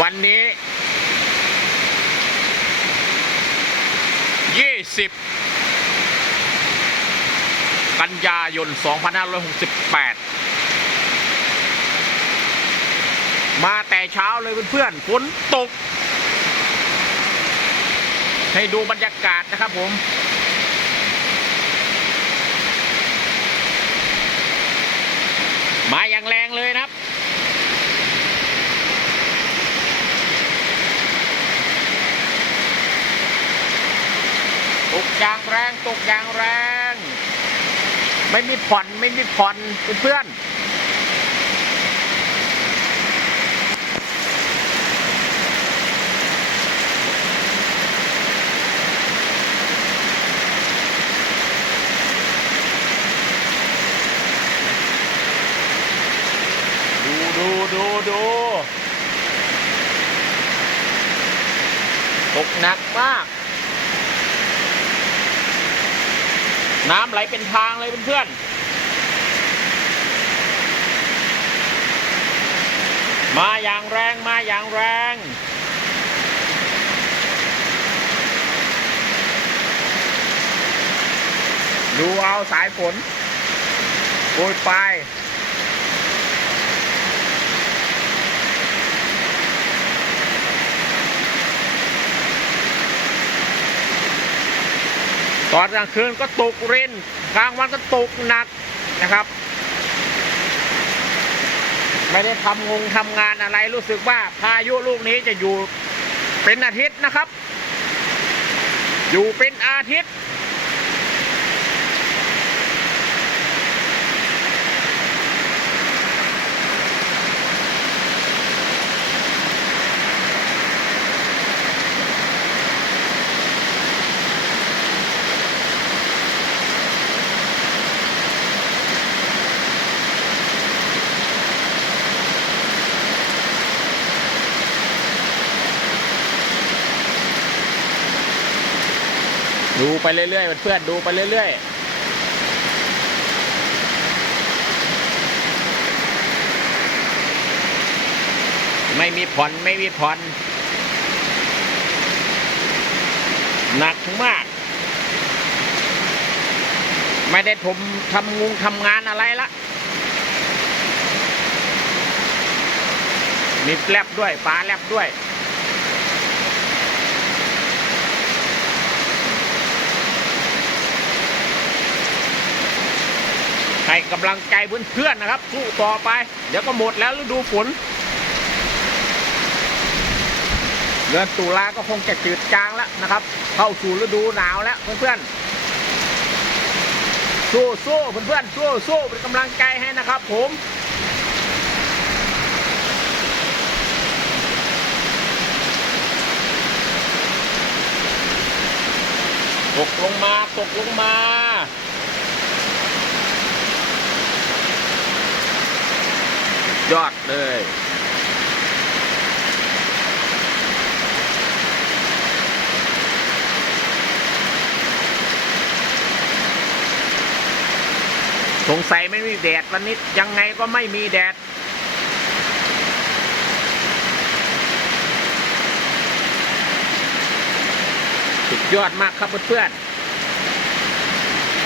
วันนี้ยี่สิบกันยายน 2568 มาแต่เช้าเลยเพื่อนๆฝนตก ให้ดูบรรยากาศนะครับผมมาอย่างแรงเลยนะครับ ตก อย่างแรงตกอย่างแรง ไม่มีผ่อนไม่มีผ่อนเพื่อนดูดูดูดูตกหนักมาก น้ำไหลเป็นทางเลยเพื่อนๆ มาอย่างแรงมาอย่างแรง ดูเอาสายฝนโปรยไปลาย ตอนกลางคืนก็ตกรินกลางวันก็ตกหนักนะครับ ไม่ได้ทำงงทำงานอะไรรู้สึกว่าพายุลูกนี้จะอยู่เป็นอาทิตย์นะครับ อยู่เป็นอาทิตย์ ดูไปเรื่อยๆเพื่อนๆดูไปเรื่อยๆไม่มีผ่อนไม่มีผ่อนหนักมาก ไม่ได้ทมทำงงทำงานอะไรละมีแลบด้วยฟ้าแลบด้วย ให้กำลังใจเพื่อนๆนะครับ สู้ต่อไป เดี๋ยวก็หมดแล้วฤดูฝนเดือนตุลาก็คงจะจืดจางแล้วนะครับ เข้าสู่ฤดูหนาวแล้วเพื่อนๆสู้สู้เพื่อนๆสู้สู้เป็นกำลังใจให้นะครับ ผมตกลงมาตกลงมา ยอดเลยสงสัยไม่มีแดดวันนี้ยังไงก็ไม่มีแดด สุดยอดมากครับเพื่อนๆ